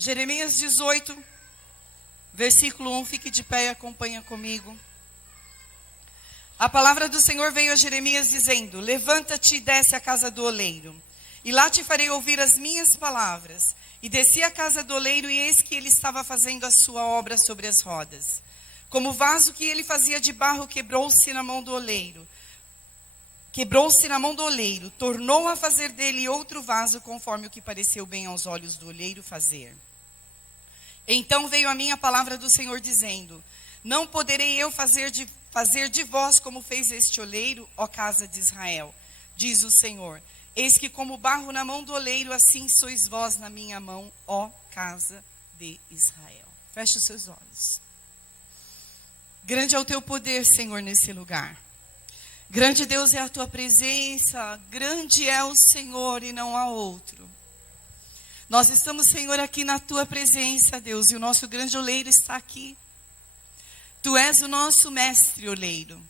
Jeremias 18, versículo 1, fique de pé e acompanha comigo. A palavra do Senhor veio a Jeremias dizendo: levanta-te e desce à casa do oleiro, e lá te farei ouvir as minhas palavras. E desci à casa do oleiro, e eis que ele estava fazendo a sua obra sobre as rodas. Como o vaso que ele fazia de barro quebrou-se na mão do oleiro. Tornou a fazer dele outro vaso, conforme o que pareceu bem aos olhos do oleiro fazer. Então veio a mim a palavra do Senhor dizendo: não poderei eu fazer de vós como fez este oleiro, ó casa de Israel, diz o Senhor. Eis que como barro na mão do oleiro, assim sois vós na minha mão, ó casa de Israel. Feche os seus olhos. Grande é o teu poder, Senhor, nesse lugar. Grande, Deus, é a tua presença. Grande é o Senhor e não há outro. Nós estamos, Senhor, aqui na tua presença, Deus, e o nosso grande oleiro está aqui. Tu és o nosso mestre oleiro.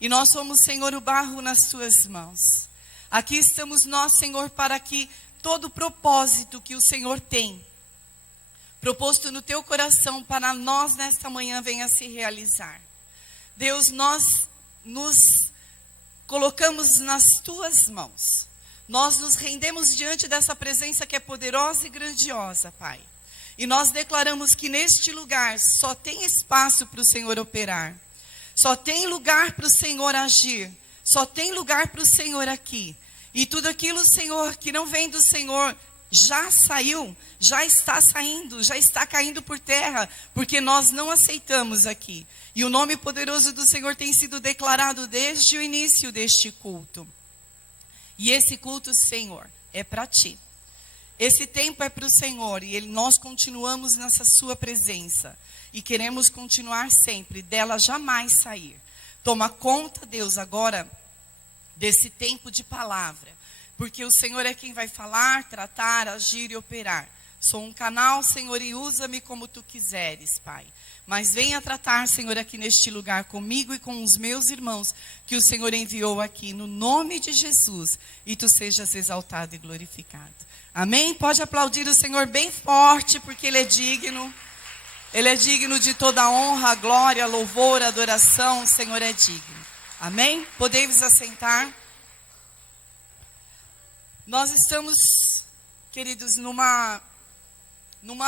E nós somos, Senhor, o barro nas tuas mãos. Aqui estamos nós, Senhor, para que todo o propósito que o Senhor tem proposto no teu coração para nós nesta manhã venha a se realizar. Deus, nós nos colocamos nas tuas mãos. Nós nos rendemos diante dessa presença que é poderosa e grandiosa, Pai. E nós declaramos que neste lugar só tem espaço para o Senhor operar. Só tem lugar para o Senhor agir. Só tem lugar para o Senhor aqui. E tudo aquilo, Senhor, que não vem do Senhor, já saiu, já está saindo, já está caindo por terra, porque nós não aceitamos aqui. E o nome poderoso do Senhor tem sido declarado desde o início deste culto. E esse culto, Senhor, é para ti. Esse tempo é para o Senhor e nós continuamos nessa sua presença. E queremos continuar sempre, dela jamais sair. Toma conta, Deus, agora desse tempo de palavra, porque o Senhor é quem vai falar, tratar, agir e operar. Sou um canal, Senhor, e usa-me como tu quiseres, Pai. Mas venha tratar, Senhor, aqui neste lugar comigo e com os meus irmãos, que o Senhor enviou aqui, no nome de Jesus, e tu sejas exaltado e glorificado. Amém? Pode aplaudir o Senhor bem forte, porque Ele é digno. Ele é digno de toda honra, glória, louvor, adoração. O Senhor é digno. Amém? Podemos assentar. Nós estamos, queridos, numa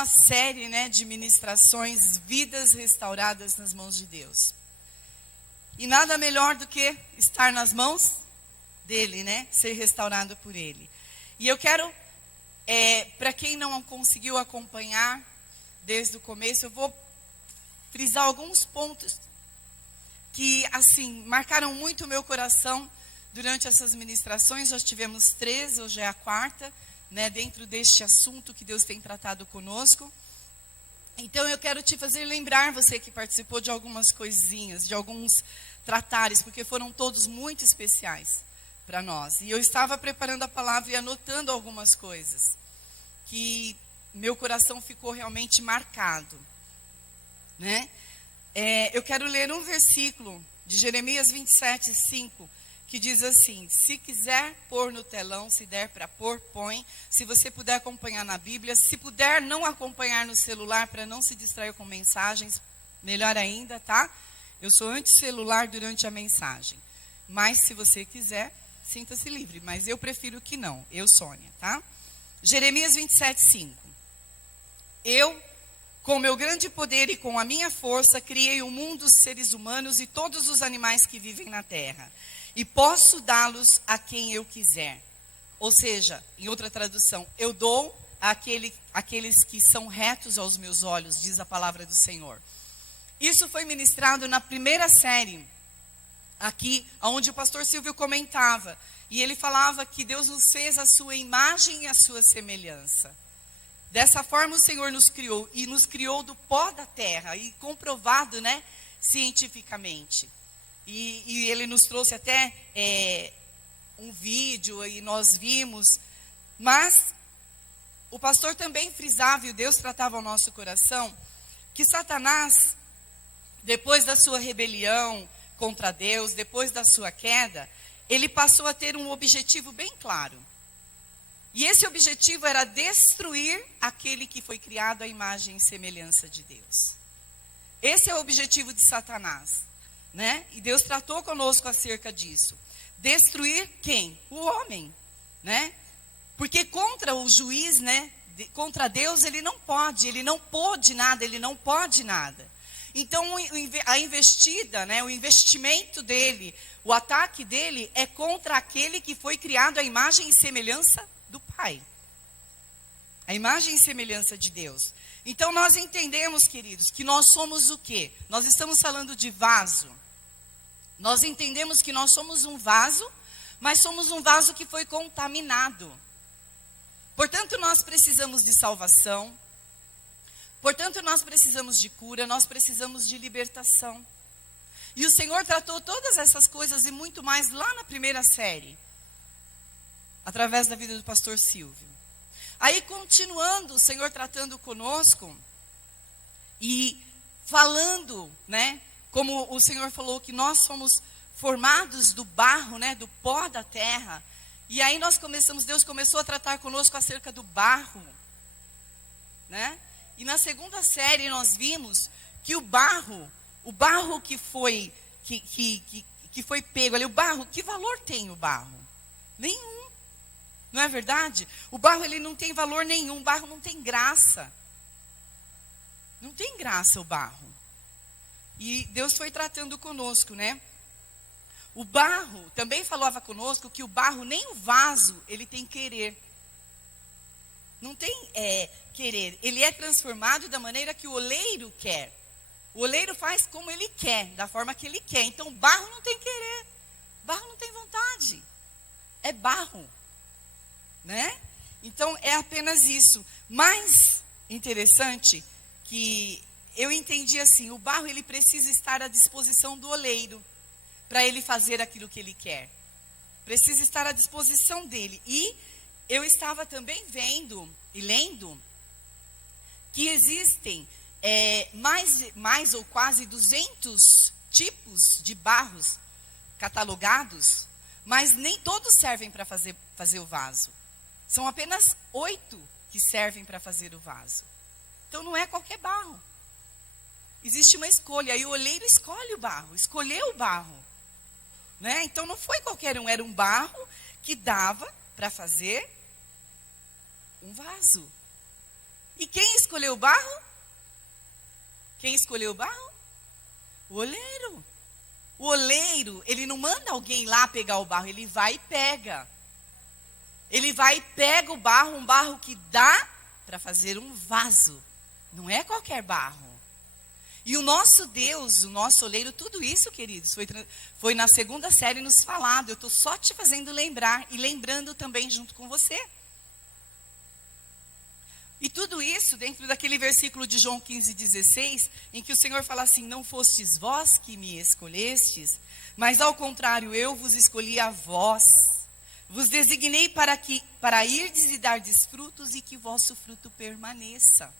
série, né, de ministrações, vidas restauradas nas mãos de Deus. E nada melhor do que estar nas mãos dele, né? Ser restaurado por ele. E eu quero, para quem não conseguiu acompanhar desde o começo, eu vou frisar alguns pontos que, assim, marcaram muito o meu coração durante essas ministrações. Já tivemos 3, hoje é a 4ª, né, dentro deste assunto que Deus tem tratado conosco. Então eu quero te fazer lembrar, você que participou, de algumas coisinhas, de alguns tratares, porque foram todos muito especiais para nós. E eu estava preparando a palavra e anotando algumas coisas que meu coração ficou realmente marcado, né? Eu quero ler um versículo de Jeremias 27, 5, que diz assim: se quiser pôr no telão, se der para pôr, põe. Se você puder acompanhar na Bíblia, se puder não acompanhar no celular para não se distrair com mensagens, melhor ainda, tá? Eu sou anti-celular durante a mensagem. Mas se você quiser, sinta-se livre. Mas eu prefiro que não. Eu, Sônia, tá? Jeremias 27, 5. Eu, com meu grande poder e com a minha força, criei o mundo, os seres humanos e todos os animais que vivem na terra. E posso dá-los a quem eu quiser. Ou seja, em outra tradução, eu dou àqueles que são retos aos meus olhos, diz a palavra do Senhor. Isso foi ministrado na primeira série, aqui, onde o pastor Silvio comentava. E ele falava que Deus nos fez a sua imagem e a sua semelhança. Dessa forma o Senhor nos criou, e nos criou do pó da terra, e comprovado, né, cientificamente. E ele nos trouxe até um vídeo, e nós vimos. Mas o pastor também frisava, e Deus tratava o nosso coração, que Satanás, depois da sua rebelião contra Deus, depois da sua queda, ele passou a ter um objetivo bem claro. E esse objetivo era destruir aquele que foi criado à imagem e semelhança de Deus. Esse é o objetivo de Satanás, né? E Deus tratou conosco acerca disso. Destruir quem? O homem, né? Porque contra o juiz, né? Contra Deus ele não pôde nada, ele não pode nada. Então a investida, né? O investimento dele, o ataque dele é contra aquele que foi criado à imagem e semelhança do Pai. A imagem e semelhança de Deus. Então nós entendemos, queridos, que nós somos o quê? Nós estamos falando de vaso. Nós entendemos que nós somos um vaso, mas somos um vaso que foi contaminado. Portanto, nós precisamos de salvação. Portanto, nós precisamos de cura, nós precisamos de libertação. E o Senhor tratou todas essas coisas e muito mais lá na primeira série, através da vida do pastor Silvio. Aí, continuando, o Senhor tratando conosco e falando, né? Como o Senhor falou que nós somos formados do barro, né? Do pó da terra. E aí Deus começou a tratar conosco acerca do barro, né? E na segunda série nós vimos que o barro que foi pego ali, o barro, que valor tem o barro? Nenhum. Não é verdade? O barro ele não tem valor nenhum, o barro não tem graça. Não tem graça o barro. E Deus foi tratando conosco, né? O barro, também falava conosco que o barro, nem o vaso, ele tem querer. Não tem querer. Ele é transformado da maneira que o oleiro quer. O oleiro faz como ele quer, da forma que ele quer. Então, o barro não tem querer. O barro não tem vontade. É barro. Né? Então, é apenas isso. Mas, interessante, que eu entendi assim, o barro ele precisa estar à disposição do oleiro, para ele fazer aquilo que ele quer. Precisa estar à disposição dele. E eu estava também vendo e lendo que existem mais ou quase 200 tipos de barros catalogados, mas nem todos servem para fazer o vaso. São apenas 8 que servem para fazer o vaso. Então não é qualquer barro. Existe uma escolha, e o oleiro escolhe o barro, escolheu o barro. Né? Então não foi qualquer um, era um barro que dava para fazer um vaso. E quem escolheu o barro? Quem escolheu o barro? O oleiro. O oleiro, ele não manda alguém lá pegar o barro, ele vai e pega. Ele vai e pega o barro, um barro que dá para fazer um vaso. Não é qualquer barro. E o nosso Deus, o nosso oleiro, tudo isso, queridos, foi na segunda série nos falado. Eu estou só te fazendo lembrar e lembrando também junto com você. E tudo isso dentro daquele versículo de João 15,16, em que o Senhor fala assim, não fostes vós que me escolhestes, mas ao contrário, eu vos escolhi a vós. Vos designei para irdes e dardes frutos e que vosso fruto permaneça.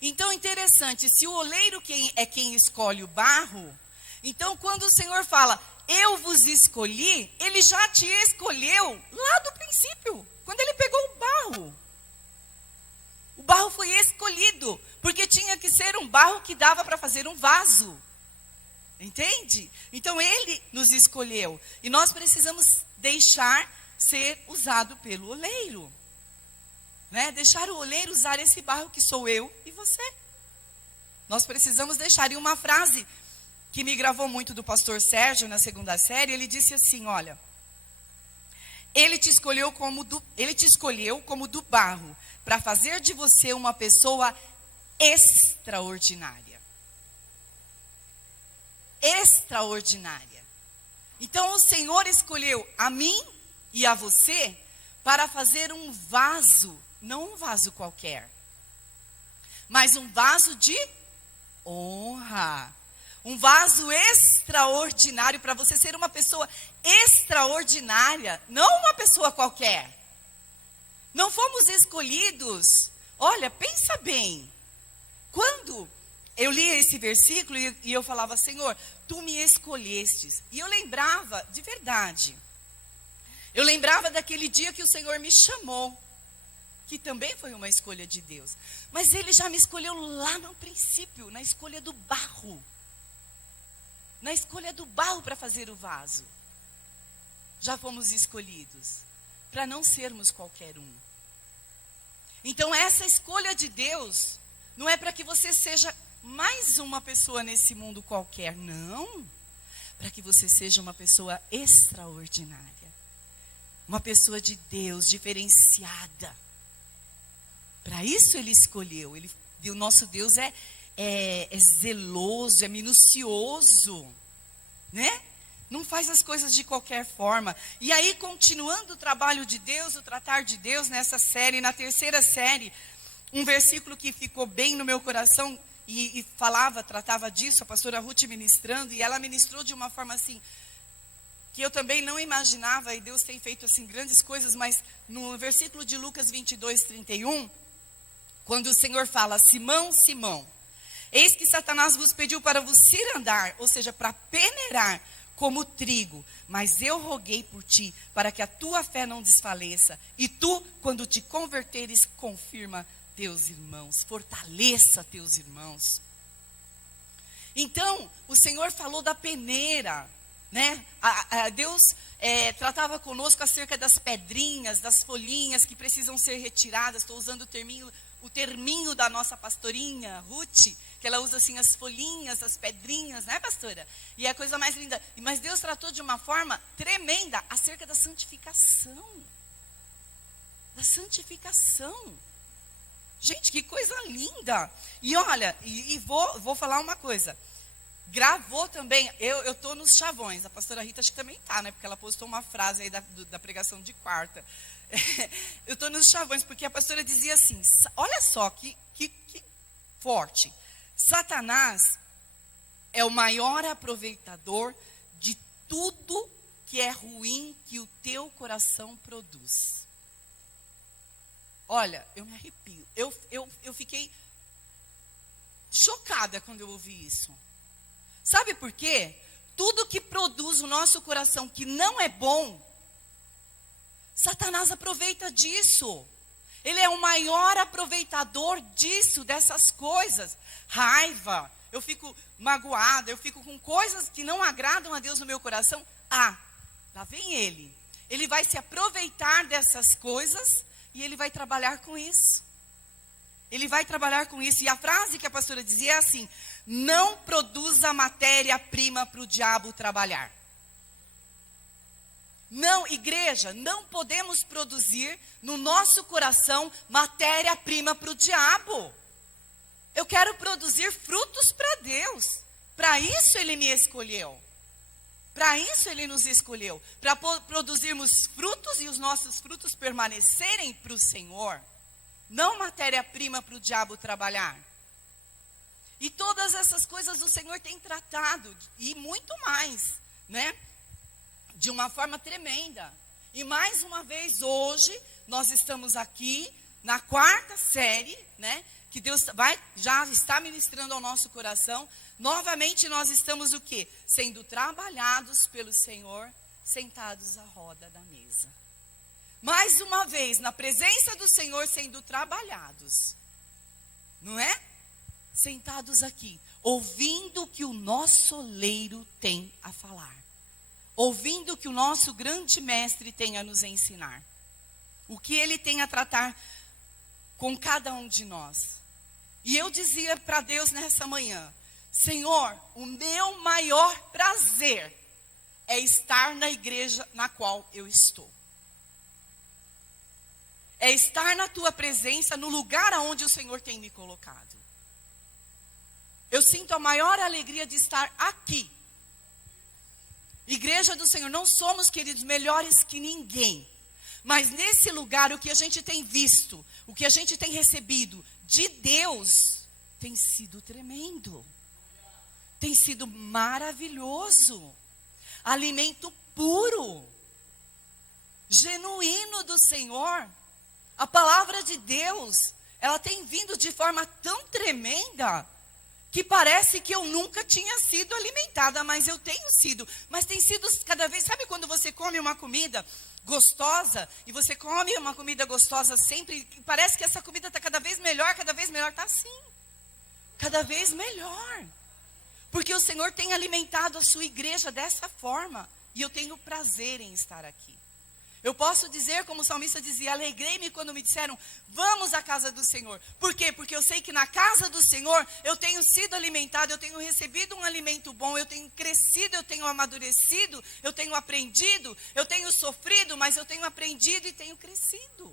Então, interessante, se o oleiro é quem escolhe o barro, então quando o Senhor fala, eu vos escolhi, ele já te escolheu lá do princípio, quando ele pegou o barro. O barro foi escolhido, porque tinha que ser um barro que dava para fazer um vaso. Entende? Então ele nos escolheu, e nós precisamos deixar ser usado pelo oleiro. Né? Deixar o oleiro usar esse barro que sou eu e você. Nós precisamos deixar. E uma frase que me gravou muito do pastor Sérgio na segunda série, ele disse assim, olha, ele te escolheu como do barro, para fazer de você uma pessoa extraordinária. Extraordinária. Então o Senhor escolheu a mim e a você para fazer um vaso, não um vaso qualquer, mas um vaso de honra. Um vaso extraordinário, para você ser uma pessoa extraordinária, não uma pessoa qualquer. Não fomos escolhidos. Olha, pensa bem. Quando eu lia esse versículo e eu falava, Senhor, tu me escolhestes. E eu lembrava, de verdade, Eu lembrava daquele dia que o Senhor me chamou, que também foi uma escolha de Deus. Mas Ele já me escolheu lá no princípio, na escolha do barro. Na escolha do barro para fazer o vaso. Já fomos escolhidos para não sermos qualquer um. Então essa escolha de Deus não é para que você seja mais uma pessoa nesse mundo qualquer, não. Para que você seja uma pessoa extraordinária. Uma pessoa de Deus, diferenciada. Para isso Ele escolheu. O nosso Deus é zeloso, é minucioso, né? Não faz as coisas de qualquer forma. E aí, continuando o trabalho de Deus, o tratar de Deus nessa série, na terceira série, um versículo que ficou bem no meu coração e tratava disso, a pastora Ruth ministrando, e ela ministrou de uma forma assim, que eu também não imaginava, e Deus tem feito assim grandes coisas, mas no versículo de Lucas 22, 31, quando o Senhor fala, Simão, Simão, eis que Satanás vos pediu para vos cirandar, ou seja, para peneirar como trigo, mas eu roguei por ti, para que a tua fé não desfaleça, e tu, quando te converteres, confirma teus irmãos, fortaleça teus irmãos. Então, o Senhor falou da peneira, né? Deus tratava conosco acerca das pedrinhas, das folhinhas que precisam ser retiradas. Estou usando o terminho da nossa pastorinha, Ruth, que ela usa assim as folhinhas, as pedrinhas, né, pastora? E é a coisa mais linda. Mas Deus tratou de uma forma tremenda acerca da santificação. Da santificação. Gente, que coisa linda. E olha, vou falar uma coisa. Gravou também, eu estou nos chavões, a pastora Rita acho que também está, né? Porque ela postou uma frase aí da pregação de quarta. Eu estou nos chavões, porque a pastora dizia assim, olha só que forte. Satanás é o maior aproveitador de tudo que é ruim que o teu coração produz. Olha, eu me arrepio. Eu fiquei chocada quando eu ouvi isso. Sabe por quê? Tudo que produz o nosso coração que não é bom, Satanás aproveita disso. Ele é o maior aproveitador disso, dessas coisas. Raiva, eu fico magoada, eu fico com coisas que não agradam a Deus no meu coração. Lá vem ele. Ele vai se aproveitar dessas coisas e ele vai trabalhar com isso. Ele vai trabalhar com isso. E a frase que a pastora dizia é assim, não produza matéria-prima para o diabo trabalhar. Não, igreja, não podemos produzir no nosso coração matéria-prima para o diabo. Eu quero produzir frutos para Deus. Para isso Ele me escolheu. Para isso Ele nos escolheu. Para produzirmos frutos e os nossos frutos permanecerem para o Senhor. Não matéria-prima para o diabo trabalhar. E todas essas coisas o Senhor tem tratado. E muito mais, né? De uma forma tremenda. E mais uma vez hoje, nós estamos aqui na quarta série, né? Que Deus já está ministrando ao nosso coração. Novamente nós estamos o quê? Sendo trabalhados pelo Senhor, sentados à roda da mesa. Mais uma vez, na presença do Senhor, sendo trabalhados. Não é? Sentados aqui, ouvindo o que o nosso oleiro tem a falar. Ouvindo o que o nosso grande mestre tem a nos ensinar. O que ele tem a tratar com cada um de nós. E eu dizia para Deus nessa manhã, Senhor, o meu maior prazer é estar na igreja na qual eu estou. É estar na tua presença, no lugar aonde o Senhor tem me colocado. Eu sinto a maior alegria de estar aqui. Igreja do Senhor, não somos, queridos, melhores que ninguém. Mas nesse lugar, o que a gente tem visto, o que a gente tem recebido de Deus, tem sido tremendo. Tem sido maravilhoso. Alimento puro, genuíno do Senhor. A palavra de Deus, ela tem vindo de forma tão tremenda, que parece que eu nunca tinha sido alimentada, mas eu tenho sido. Mas tem sido cada vez, sabe quando você come uma comida gostosa, e você come uma comida gostosa sempre, e parece que essa comida está cada vez melhor, está assim. Cada vez melhor. Porque o Senhor tem alimentado a sua igreja dessa forma, e eu tenho prazer em estar aqui. Eu posso dizer, como o salmista dizia, alegrei-me quando me disseram, vamos à casa do Senhor. Por quê? Porque eu sei que na casa do Senhor eu tenho sido alimentado, eu tenho recebido um alimento bom, eu tenho crescido, eu tenho amadurecido, eu tenho aprendido, eu tenho sofrido, mas eu tenho aprendido e tenho crescido.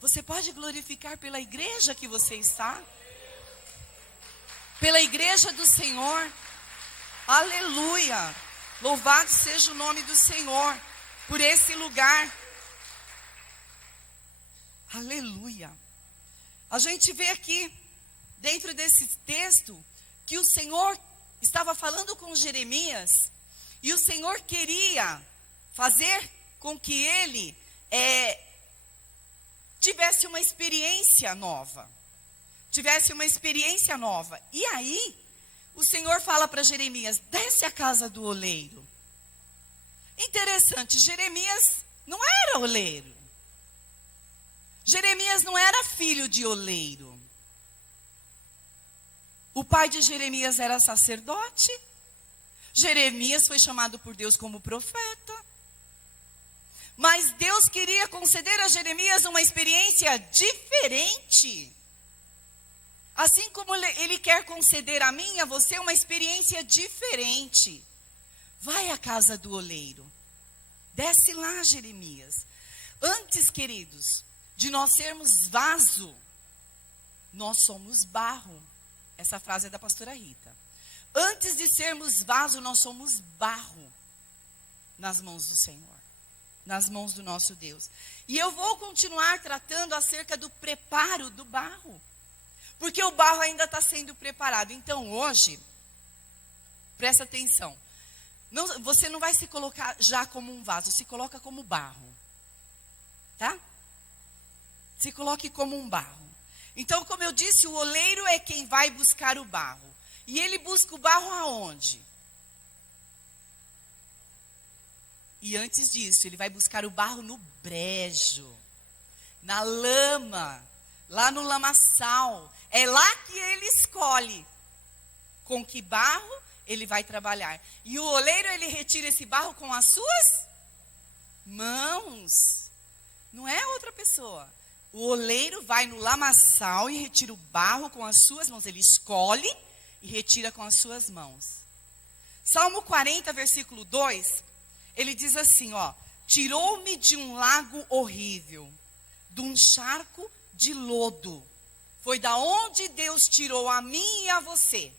Você pode glorificar pela igreja que você está? Pela igreja do Senhor? Aleluia! Louvado seja o nome do Senhor por esse lugar. Aleluia. A gente vê aqui, dentro desse texto, que o Senhor estava falando com Jeremias, e o Senhor queria fazer com que ele tivesse uma experiência nova. E aí, o Senhor fala para Jeremias, desce à casa do oleiro. Interessante, Jeremias não era oleiro. Jeremias não era filho de oleiro. O pai de Jeremias era sacerdote. Jeremias foi chamado por Deus como profeta. Mas Deus queria conceder a Jeremias uma experiência diferente. Assim como Ele quer conceder a mim e a você uma experiência diferente. Vai à casa do oleiro. Desce lá, Jeremias. Antes, queridos, de nós sermos vaso, nós somos barro. Essa frase é da pastora Rita. Antes de sermos vaso, nós somos barro nas mãos do Senhor, nas mãos do nosso Deus. E eu vou continuar tratando acerca do preparo do barro, porque o barro ainda está sendo preparado. Então, hoje, presta atenção. Você não vai se colocar já como um vaso, se coloca como barro. Tá? Se coloque como um barro. Então, como eu disse, o oleiro é quem vai buscar o barro. E ele busca o barro aonde? E antes disso, ele vai buscar o barro no brejo, na lama, lá no lamaçal. É lá que ele escolhe com que barro ele vai trabalhar. E o oleiro, ele retira esse barro com as suas mãos. Não é outra pessoa. O oleiro vai no lamaçal e retira o barro com as suas mãos. Ele escolhe e retira com as suas mãos. Salmo 40, versículo 2, ele diz assim, ó. Tirou-me de um lago horrível, de um charco de lodo. Foi da onde Deus tirou a mim e a você.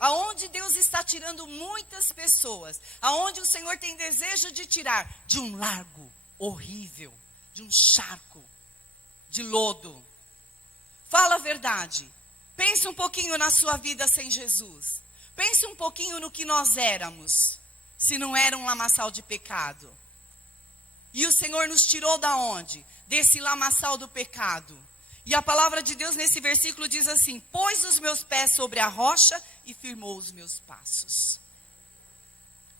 Aonde Deus está tirando muitas pessoas. Aonde o Senhor tem desejo de tirar. De um lago horrível. De um charco de lodo. Fala a verdade. Pense um pouquinho na sua vida sem Jesus. Pense um pouquinho no que nós éramos. Se não era um lamaçal de pecado. E o Senhor nos tirou da onde? Desse lamaçal do pecado. E a palavra de Deus nesse versículo diz assim: pôs os meus pés sobre a rocha e firmou os meus passos.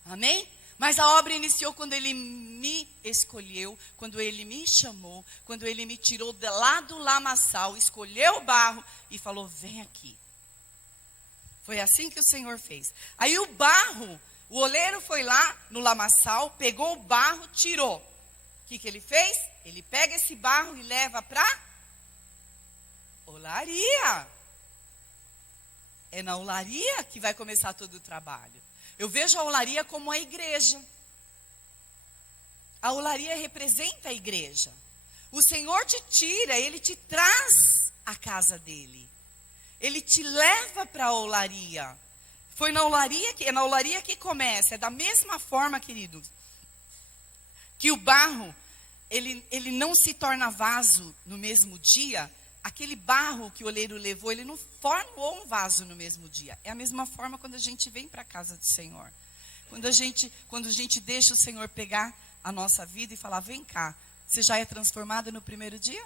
Amém? Mas a obra iniciou quando Ele me escolheu, quando Ele me chamou, quando Ele me tirou lá do lamaçal, escolheu o barro e falou, vem aqui. Foi assim que o Senhor fez. Aí o barro, o oleiro foi lá no lamaçal, pegou o barro, tirou. O que ele fez? Ele pega esse barro e leva para olaria. É na olaria que vai começar todo o trabalho. Eu vejo a olaria como a igreja. A olaria representa a igreja. O Senhor te tira, Ele te traz à casa dEle. Ele te leva para a olaria. É na olaria que começa. É da mesma forma, queridos, que o barro, ele não se torna vaso no mesmo dia. Aquele barro que o oleiro levou, ele não formou um vaso no mesmo dia. É a mesma forma quando a gente vem para a casa do Senhor. Quando a gente deixa o Senhor pegar a nossa vida e falar, vem cá, você já é transformado no primeiro dia?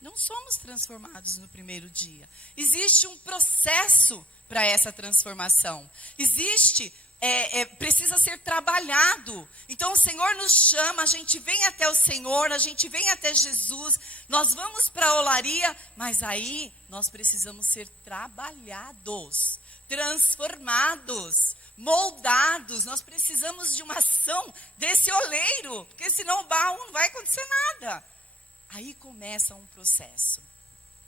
Não somos transformados no primeiro dia. Existe um processo para essa transformação. Precisa ser trabalhado. Então o Senhor nos chama, a gente vem até o Senhor, a gente vem até Jesus, nós vamos para a olaria, mas aí nós precisamos ser trabalhados, transformados, moldados. Nós precisamos de uma ação desse oleiro, porque senão o barro não vai acontecer nada. Aí começa um processo,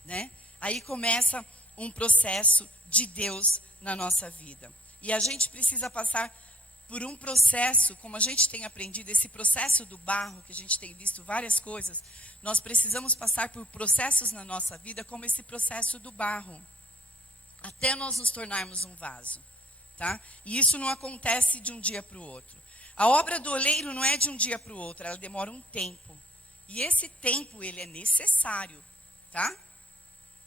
né? Aí começa um processo de Deus na nossa vida. E a gente precisa passar por um processo, como a gente tem aprendido, esse processo do barro, que a gente tem visto várias coisas, nós precisamos passar por processos na nossa vida, como esse processo do barro, até nós nos tornarmos um vaso, tá? E isso não acontece de um dia para o outro. A obra do oleiro não é de um dia para o outro, ela demora um tempo. E esse tempo, ele é necessário, tá?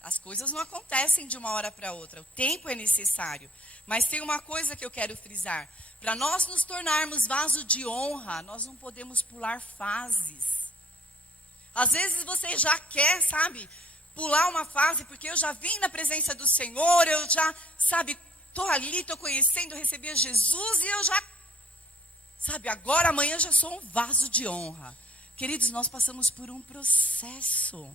As coisas não acontecem de uma hora para outra, o tempo é necessário. Mas tem uma coisa que eu quero frisar. Para nós nos tornarmos vaso de honra, nós não podemos pular fases. Às vezes você já quer, sabe, pular uma fase, porque eu já vim na presença do Senhor, eu já, sabe, estou ali, estou conhecendo, recebi a Jesus e eu já, sabe, agora amanhã já sou um vaso de honra. Queridos, nós passamos por um processo.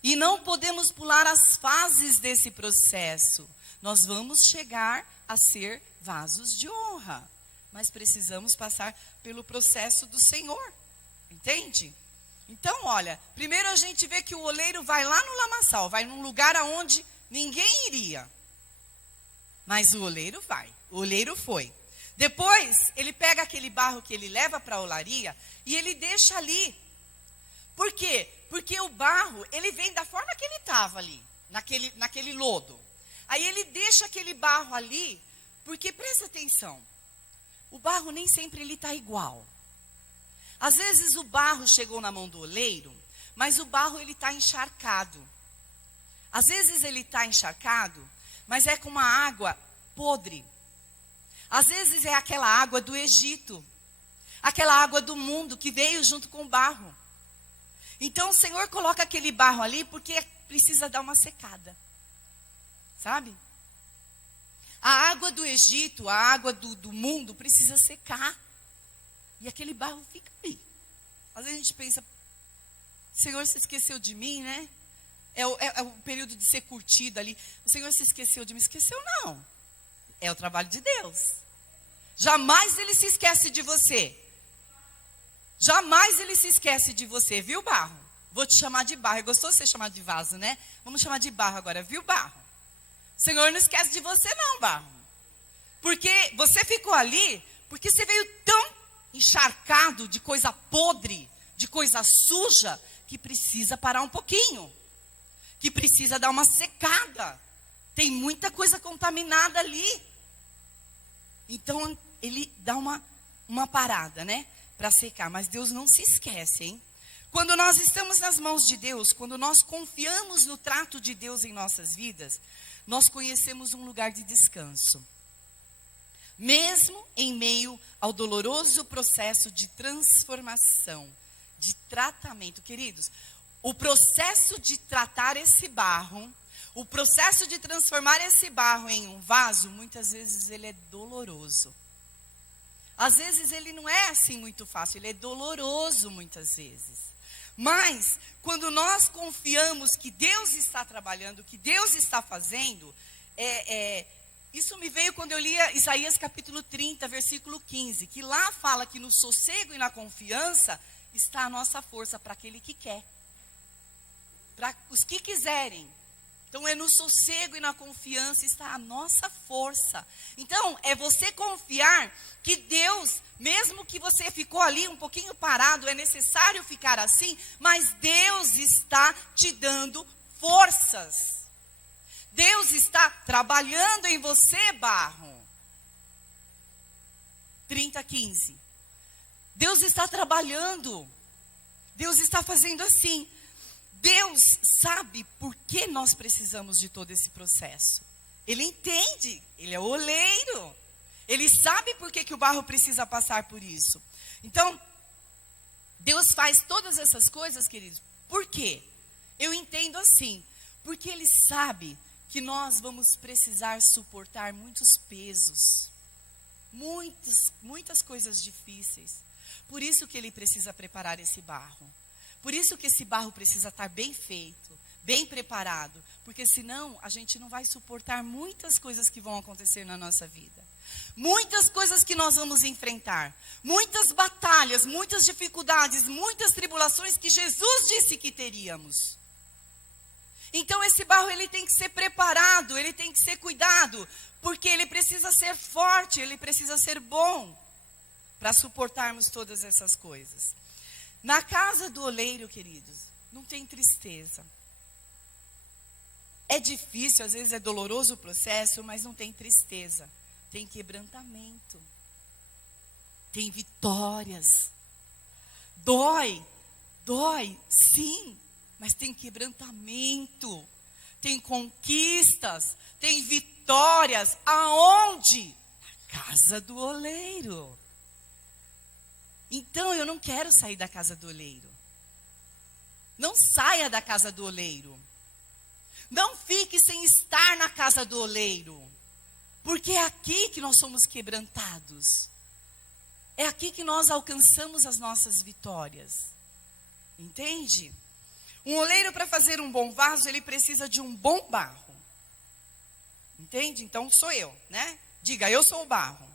E não podemos pular as fases desse processo. Nós vamos chegar a ser vasos de honra. Mas precisamos passar pelo processo do Senhor. Entende? Então, olha, primeiro a gente vê que o oleiro vai lá no lamaçal, vai num lugar aonde ninguém iria. Mas o oleiro vai, o oleiro foi. Depois, ele pega aquele barro que ele leva para a olaria e ele deixa ali. Por quê? Porque o barro, ele vem da forma que ele estava ali, naquele lodo. Aí ele deixa aquele barro ali, porque presta atenção, o barro nem sempre ele está igual. Às vezes o barro chegou na mão do oleiro, mas o barro ele está encharcado. Às vezes ele está encharcado, mas é com uma água podre. Às vezes é aquela água do Egito, aquela água do mundo que veio junto com o barro. Então o Senhor coloca aquele barro ali porque precisa dar uma secada. Sabe? A água do Egito, a água do mundo precisa secar. E aquele barro fica aí. Às vezes a gente pensa, Senhor, você esqueceu de mim, né? É o período de ser curtido ali. O Senhor se esqueceu de mim. Esqueceu não. É o trabalho de Deus. Jamais Ele se esquece de você. Jamais Ele se esquece de você, viu, barro? Vou te chamar de barro. Gostou de ser chamado de vaso, né? Vamos chamar de barro agora, viu, barro? O Senhor não esquece de você não, barro. Porque você ficou ali, porque você veio tão encharcado de coisa podre, de coisa suja, que precisa parar um pouquinho. Que precisa dar uma secada. Tem muita coisa contaminada ali. Então, Ele dá uma parada, né? Para secar. Mas Deus não se esquece, hein? Quando nós estamos nas mãos de Deus, quando nós confiamos no trato de Deus em nossas vidas, nós conhecemos um lugar de descanso. Mesmo em meio ao doloroso processo de transformação, de tratamento. Queridos, o processo de tratar esse barro, o processo de transformar esse barro em um vaso, muitas vezes ele é doloroso. Às vezes ele não é assim muito fácil, ele é doloroso muitas vezes. Mas, quando nós confiamos que Deus está trabalhando, que Deus está fazendo, isso me veio quando eu lia Isaías capítulo 30, versículo 15, que lá fala que no sossego e na confiança está a nossa força para aquele que quer. Para os que quiserem. Então, é no sossego e na confiança está a nossa força. Então, é você confiar que Deus, mesmo que você ficou ali um pouquinho parado, é necessário ficar assim, mas Deus está te dando forças. Deus está trabalhando em você, barro. 30:15. Deus está trabalhando. Deus está fazendo assim. Deus sabe por que nós precisamos de todo esse processo. Ele entende, Ele é o oleiro. Ele sabe por que o barro precisa passar por isso. Então, Deus faz todas essas coisas, queridos. Por quê? Eu entendo assim, porque Ele sabe que nós vamos precisar suportar muitos pesos, muitas coisas difíceis. Por isso que Ele precisa preparar esse barro. Por isso que esse barro precisa estar bem feito, bem preparado. Porque senão a gente não vai suportar muitas coisas que vão acontecer na nossa vida. Muitas coisas que nós vamos enfrentar. Muitas batalhas, muitas dificuldades, muitas tribulações que Jesus disse que teríamos. Então esse barro ele tem que ser preparado, ele tem que ser cuidado. Porque ele precisa ser forte, ele precisa ser bom. Para suportarmos todas essas coisas. Na casa do oleiro, queridos, não tem tristeza. É difícil, às vezes é doloroso o processo, mas não tem tristeza. Tem quebrantamento. Tem vitórias. Dói, sim, mas tem quebrantamento. Tem conquistas, tem vitórias. Aonde? Na casa do oleiro. Então, eu não quero sair da casa do oleiro. Não saia da casa do oleiro. Não fique sem estar na casa do oleiro. Porque é aqui que nós somos quebrantados. É aqui que nós alcançamos as nossas vitórias. Entende? Um oleiro, para fazer um bom vaso, ele precisa de um bom barro. Entende? Então, sou eu, né? Diga, eu sou o barro.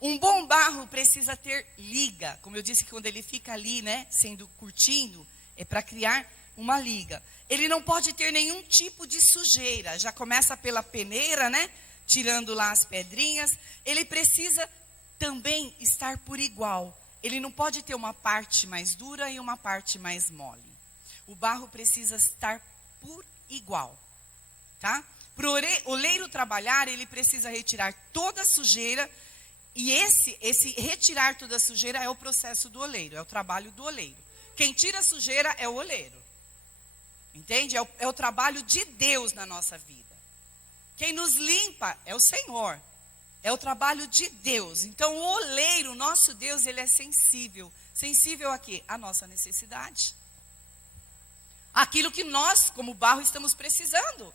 Um bom barro precisa ter liga. Como eu disse, que quando ele fica ali, né, sendo curtindo, é para criar uma liga. Ele não pode ter nenhum tipo de sujeira. Já começa pela peneira, né, tirando lá as pedrinhas. Ele precisa também estar por igual. Ele não pode ter uma parte mais dura e uma parte mais mole. O barro precisa estar por igual, tá? Para o oleiro trabalhar, ele precisa retirar toda a sujeira. E esse retirar toda a sujeira é o processo do oleiro, é o trabalho do oleiro. Quem tira a sujeira é o oleiro. Entende? É o trabalho de Deus na nossa vida. Quem nos limpa é o Senhor. É o trabalho de Deus. Então o oleiro, nosso Deus, ele é sensível. Sensível a quê? A nossa necessidade. Aquilo que nós, como barro, estamos precisando. O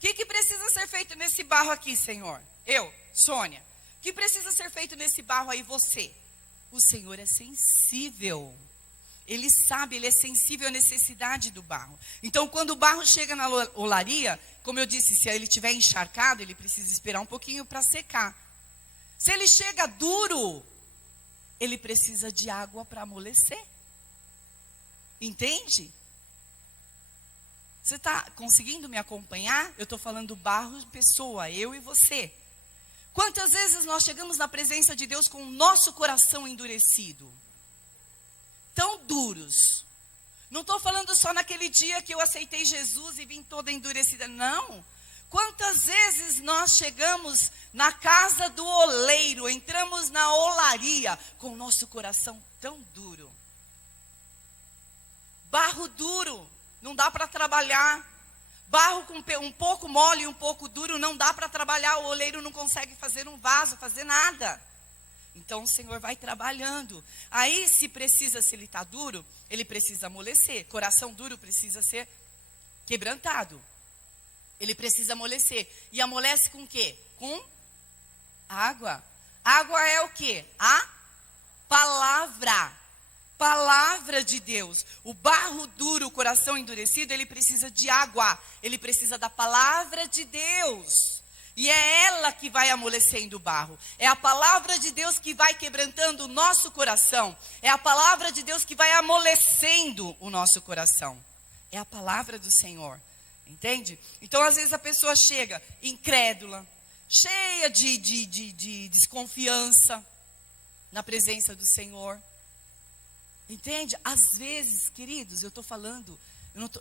que precisa ser feito nesse barro aqui, Senhor? Eu, Sônia. O que precisa ser feito nesse barro aí, você? O Senhor é sensível. Ele sabe, ele é sensível à necessidade do barro. Então, quando o barro chega na olaria, como eu disse, se ele estiver encharcado, ele precisa esperar um pouquinho para secar. Se ele chega duro, ele precisa de água para amolecer. Entende? Você está conseguindo me acompanhar? Eu estou falando barro, pessoa, eu e você. Quantas vezes nós chegamos na presença de Deus com o nosso coração endurecido? Tão duros. Não estou falando só naquele dia que eu aceitei Jesus e vim toda endurecida. Não. Quantas vezes nós chegamos na casa do oleiro, entramos na olaria com o nosso coração tão duro. Barro duro, não dá para trabalhar. Barro com um pouco mole e um pouco duro, não dá para trabalhar. O oleiro não consegue fazer um vaso, fazer nada. Então o Senhor vai trabalhando. Aí se ele está duro, ele precisa amolecer. Coração duro precisa ser quebrantado. Ele precisa amolecer. E amolece com o quê? Com água. Água é o quê? A palavra. Palavra de Deus. O barro duro, o coração endurecido, ele precisa de água. Ele precisa da palavra de Deus. E é ela que vai amolecendo o barro. É a palavra de Deus que vai quebrantando o nosso coração. É a palavra de Deus que vai amolecendo o nosso coração. É a palavra do Senhor. Entende? Então, às vezes a pessoa chega incrédula, cheia de desconfiança na presença do Senhor. Entende? Às vezes, queridos, eu estou falando,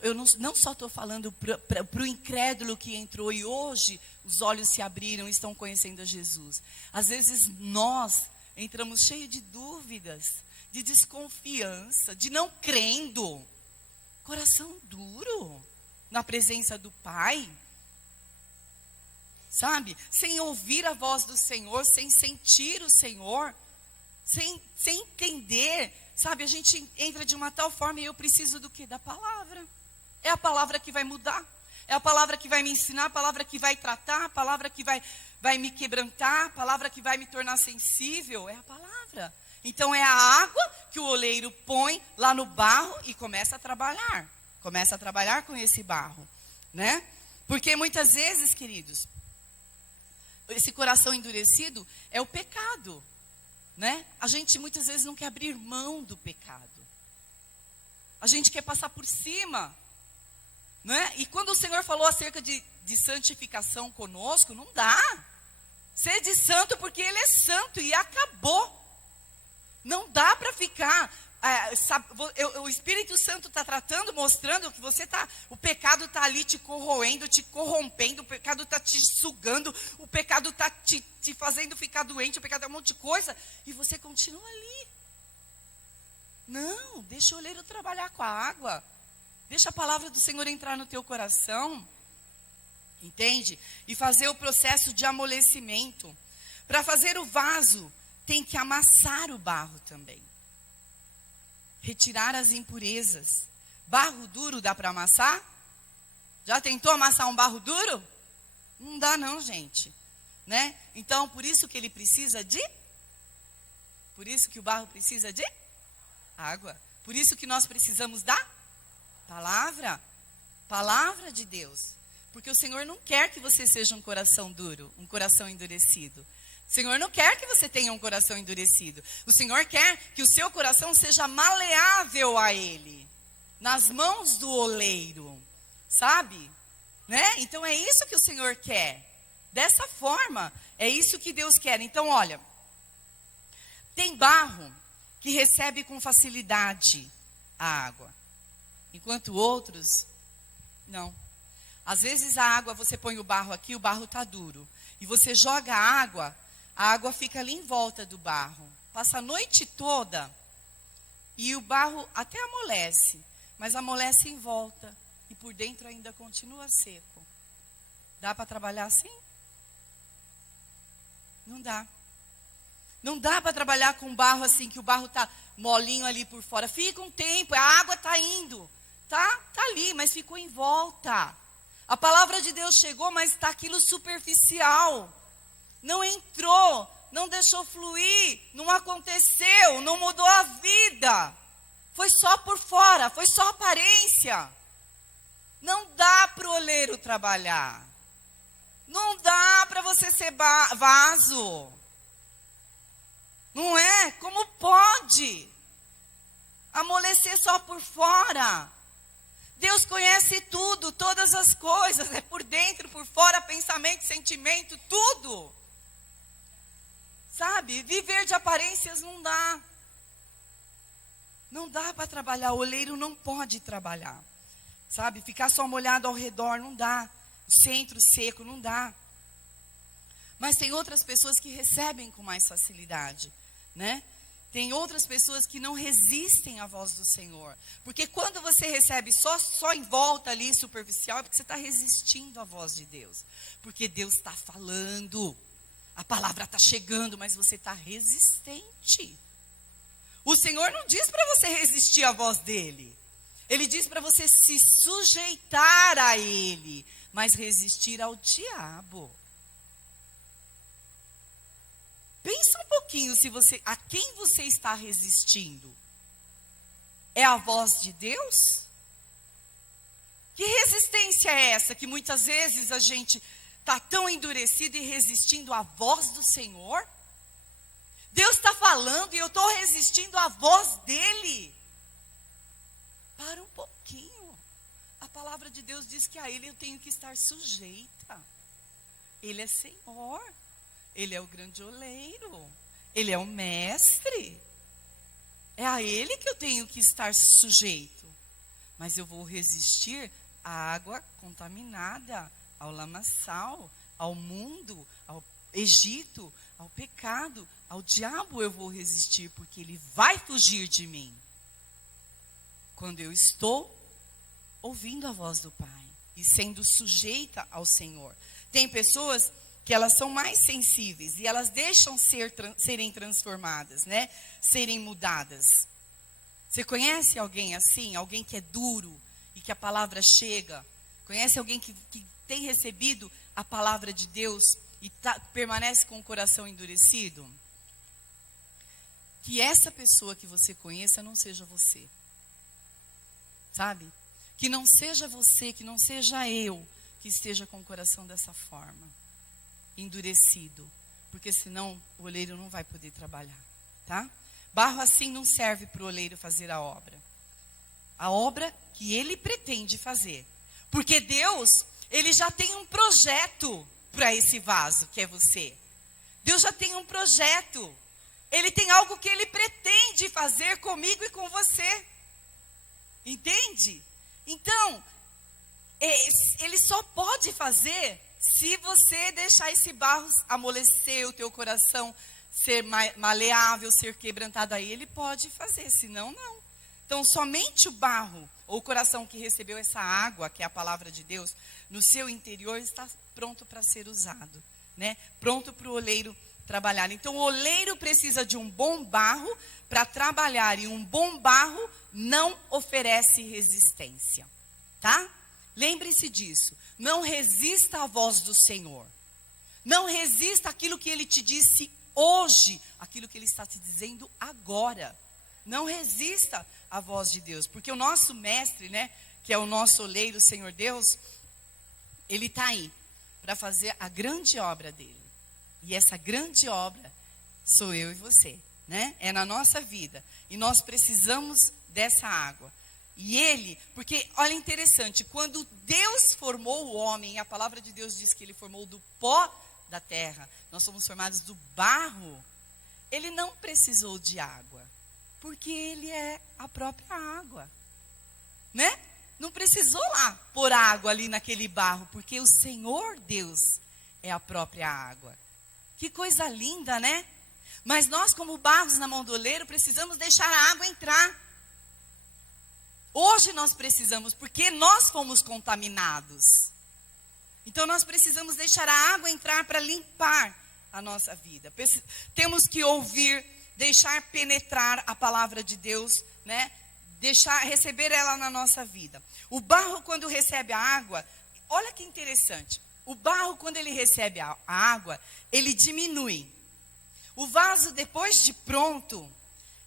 eu não só estou falando para o incrédulo que entrou e hoje os olhos se abriram e estão conhecendo a Jesus. Às vezes nós entramos cheios de dúvidas, de desconfiança, de não crendo. Coração duro na presença do Pai. Sabe? Sem ouvir a voz do Senhor, sem sentir o Senhor, sem entender, Sabe, a gente entra de uma tal forma e eu preciso do quê? Da palavra. É a palavra que vai mudar. É a palavra que vai me ensinar, a palavra que vai tratar, a palavra que vai me quebrantar, a palavra que vai me tornar sensível. É a palavra. Então é a água que o oleiro põe lá no barro e começa a trabalhar. Começa a trabalhar com esse barro, né? Porque muitas vezes, queridos, esse coração endurecido é o pecado, né? A gente muitas vezes não quer abrir mão do pecado. A gente quer passar por cima, né? E quando o Senhor falou acerca de santificação conosco, não dá. Sede santo porque Ele é santo e acabou. Não dá para ficar... o Espírito Santo está tratando, mostrando que o pecado está ali te corroendo, te corrompendo, o pecado está te sugando, o pecado está te fazendo ficar doente, o pecado é um monte de coisa, e você continua ali. Não, deixa o oleiro trabalhar com a água, deixa a palavra do Senhor entrar no teu coração, entende? E fazer o processo de amolecimento. Para fazer o vaso, tem que amassar o barro também. Retirar as impurezas. Barro duro dá para amassar? Já tentou amassar um barro duro? Não dá não, gente. Né? Então, por isso que ele precisa de... Por isso que o barro precisa de água. Por isso que nós precisamos da palavra. Palavra de Deus. Porque o Senhor não quer que você seja um coração duro, um coração endurecido. O Senhor não quer que você tenha um coração endurecido. O Senhor quer que o seu coração seja maleável a Ele. Nas mãos do oleiro. Sabe? Né? Então é isso que o Senhor quer. Dessa forma, é isso que Deus quer. Então olha, tem barro que recebe com facilidade a água. Enquanto outros, não. Às vezes a água, você põe o barro aqui, o barro está duro. E você joga a água fica ali em volta do barro. Passa a noite toda e o barro até amolece, mas amolece em volta e por dentro ainda continua seco. Dá para trabalhar assim? Não dá. Não dá para trabalhar com barro assim, que o barro está molinho ali por fora. Fica um tempo, a água está indo. Tá ali, mas ficou em volta. A palavra de Deus chegou, mas está aquilo superficial. Não entrou, não deixou fluir, não aconteceu, não mudou a vida. Foi só por fora, foi só aparência. Não dá para o oleiro trabalhar. Não dá para você ser vaso. Não é? Como pode? Amolecer só por fora. Deus conhece tudo, todas as coisas. É por dentro, por fora, pensamento, sentimento, tudo. Sabe? Viver de aparências não dá. Não dá para trabalhar. O oleiro não pode trabalhar. Sabe? Ficar só molhado ao redor não dá. O centro seco não dá. Mas tem outras pessoas que recebem com mais facilidade, né? Tem outras pessoas que não resistem à voz do Senhor. Porque quando você recebe só em volta ali, superficial, é porque você está resistindo à voz de Deus. Porque Deus está falando. A palavra está chegando, mas você está resistente. O Senhor não diz para você resistir à voz dEle. Ele diz para você se sujeitar a Ele, mas resistir ao diabo. Pensa um pouquinho a quem você está resistindo. É a voz de Deus? Que resistência é essa que muitas vezes a gente está tão endurecido e resistindo à voz do Senhor? Deus está falando e eu estou resistindo à voz dEle. Para um pouquinho. A palavra de Deus diz que a Ele eu tenho que estar sujeita. Ele é Senhor. Ele é o grande oleiro. Ele é o mestre. É a Ele que eu tenho que estar sujeito. Mas eu vou resistir à água contaminada, ao lamaçal, ao mundo, ao Egito, ao pecado, ao diabo eu vou resistir, porque ele vai fugir de mim. Quando eu estou ouvindo a voz do Pai e sendo sujeita ao Senhor. Tem pessoas que elas são mais sensíveis e elas deixam serem transformadas, né? Serem mudadas. Você conhece alguém assim? Alguém que é duro e que a palavra chega? Conhece alguém que tem recebido a palavra de Deus e permanece com o coração endurecido? Que essa pessoa que você conheça não seja você. Sabe? Que não seja você, que não seja eu que esteja com o coração dessa forma, endurecido. Porque senão o oleiro não vai poder trabalhar, tá? Barro assim não serve para o oleiro fazer a obra. A obra que ele pretende fazer. Porque Deus, ele já tem um projeto para esse vaso, que é você. Deus já tem um projeto. Ele tem algo que ele pretende fazer comigo e com você. Entende? Então, ele só pode fazer se você deixar esse barro amolecer o teu coração, ser maleável, ser quebrantado. Aí ele pode fazer, senão não. Então, somente o barro, ou o coração que recebeu essa água, que é a palavra de Deus, no seu interior está pronto para ser usado, né? Pronto para o oleiro trabalhar. Então, o oleiro precisa de um bom barro para trabalhar, e um bom barro não oferece resistência, tá? Lembre-se disso. Não resista à voz do Senhor. Não resista àquilo que Ele te disse hoje, aquilo que Ele está te dizendo agora. Não resista à voz de Deus, porque o nosso mestre, né, que é o nosso oleiro, o Senhor Deus, Ele está aí para fazer a grande obra dele. E essa grande obra sou eu e você, né? É na nossa vida. E nós precisamos dessa água. E ele, porque olha interessante, quando Deus formou o homem, a palavra de Deus diz que ele formou do pó da terra, nós somos formados do barro, ele não precisou de água, porque ele é a própria água, né? Não precisou lá pôr água ali naquele barro, porque o Senhor Deus é a própria água. Que coisa linda, né? Mas nós, como barros na mão do oleiro, precisamos deixar a água entrar. Hoje nós precisamos, porque nós fomos contaminados. Então nós precisamos deixar a água entrar para limpar a nossa vida. Temos que ouvir, deixar penetrar a palavra de Deus, né? Receber ela na nossa vida. O barro, quando recebe a água, olha que interessante. O barro, quando ele recebe a água, ele diminui. O vaso, depois de pronto,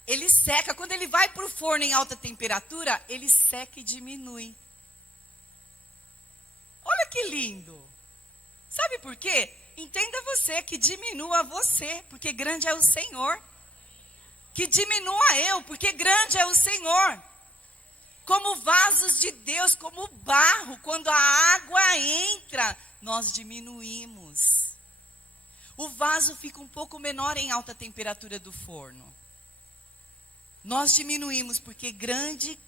ele seca. Quando ele vai para o forno em alta temperatura, ele seca e diminui. Olha que lindo. Sabe por quê? Entenda você, que diminua você, porque grande é o Senhor. Que diminua eu, porque grande é o Senhor. Como vasos de Deus, como barro, quando a água entra, nós diminuímos. O vaso fica um pouco menor em alta temperatura do forno. Nós diminuímos, porque grande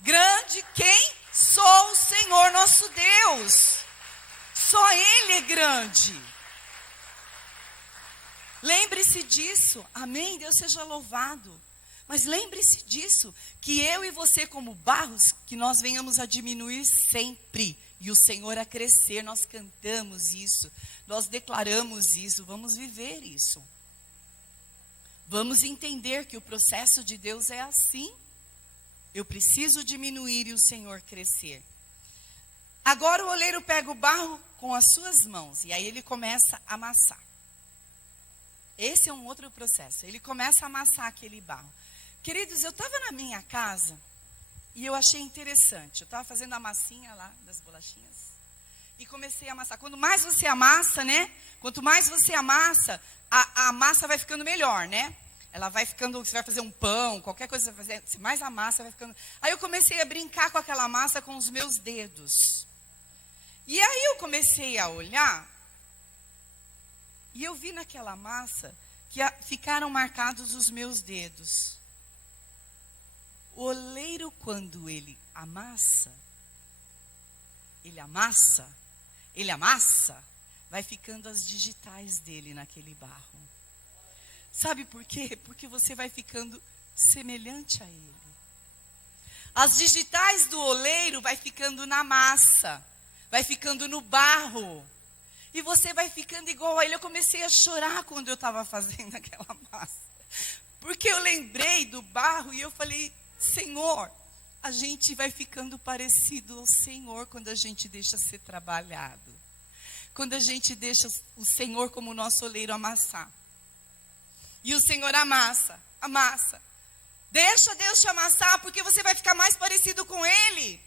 grande quem? Sou o Senhor nosso Deus. Só Ele é grande. Lembre-se disso. Amém? Deus seja louvado. Mas lembre-se disso, que eu e você como barros, que nós venhamos a diminuir sempre. E o Senhor a crescer. Nós cantamos isso. Nós declaramos isso. Vamos viver isso. Vamos entender que o processo de Deus é assim. Eu preciso diminuir e o Senhor crescer. Agora o oleiro pega o barro com as suas mãos. E aí ele começa a amassar. Esse é um outro processo. Ele começa a amassar aquele barro. Queridos, eu estava na minha casa e eu achei interessante. Eu estava fazendo a massinha lá das bolachinhas e comecei a amassar. Quanto mais você amassa, né? Quanto mais você amassa, a massa vai ficando melhor, né? Ela vai ficando, você vai fazer um pão, qualquer coisa que você vai fazer, se mais amassa, vai ficando... Aí eu comecei a brincar com aquela massa com os meus dedos. E aí eu comecei a olhar e eu vi naquela massa que ficaram marcados os meus dedos. O oleiro, quando ele amassa, vai ficando as digitais dele naquele barro. Sabe por quê? Porque você vai ficando semelhante a ele. As digitais do oleiro vai ficando na massa, vai ficando no barro. E você vai ficando igual a ele. Eu comecei a chorar quando eu estava fazendo aquela massa. Porque eu lembrei do barro e eu falei, Senhor, a gente vai ficando parecido ao Senhor quando a gente deixa ser trabalhado. Quando a gente deixa o Senhor como nosso oleiro amassar. E o Senhor amassa, amassa. Deixa Deus te amassar, porque você vai ficar mais parecido com Ele.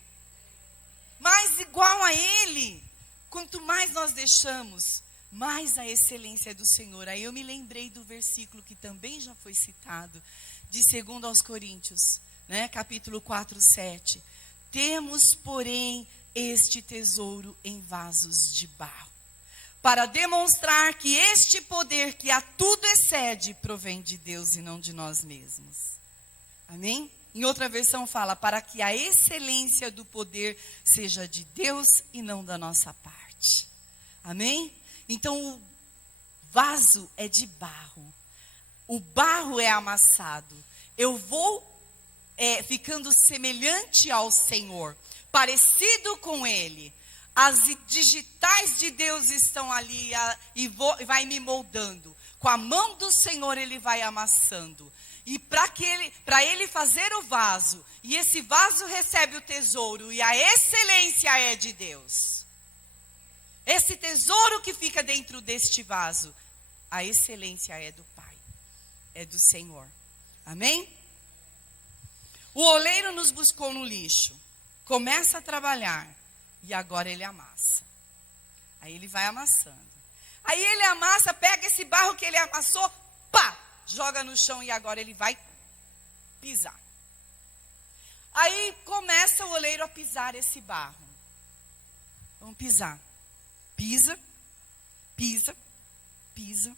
Mais igual a Ele. Quanto mais nós deixamos, mais a excelência é do Senhor. Aí eu me lembrei do versículo que também já foi citado, de 2 aos Coríntios, né? Capítulo 4, 7. Temos, porém, este tesouro em vasos de barro, para demonstrar que este poder que a tudo excede, provém de Deus e não de nós mesmos. Amém? Em outra versão fala, para que a excelência do poder seja de Deus e não da nossa parte. Amém? Então o vaso é de barro. O barro é amassado. Eu vou ficando semelhante ao Senhor, parecido com Ele. As digitais de Deus estão ali e vai me moldando. Com a mão do Senhor Ele vai amassando. E para ele fazer o vaso, e esse vaso recebe o tesouro, e a excelência é de Deus. Esse tesouro que fica dentro deste vaso, a excelência é do Pai, é do Senhor. Amém? O oleiro nos buscou no lixo, começa a trabalhar, e agora ele amassa. Aí ele vai amassando. Aí ele amassa, pega esse barro que ele amassou, pá! Joga no chão e agora ele vai pisar. Aí começa o oleiro a pisar esse barro. Vamos pisar. Pisa, pisa, pisa.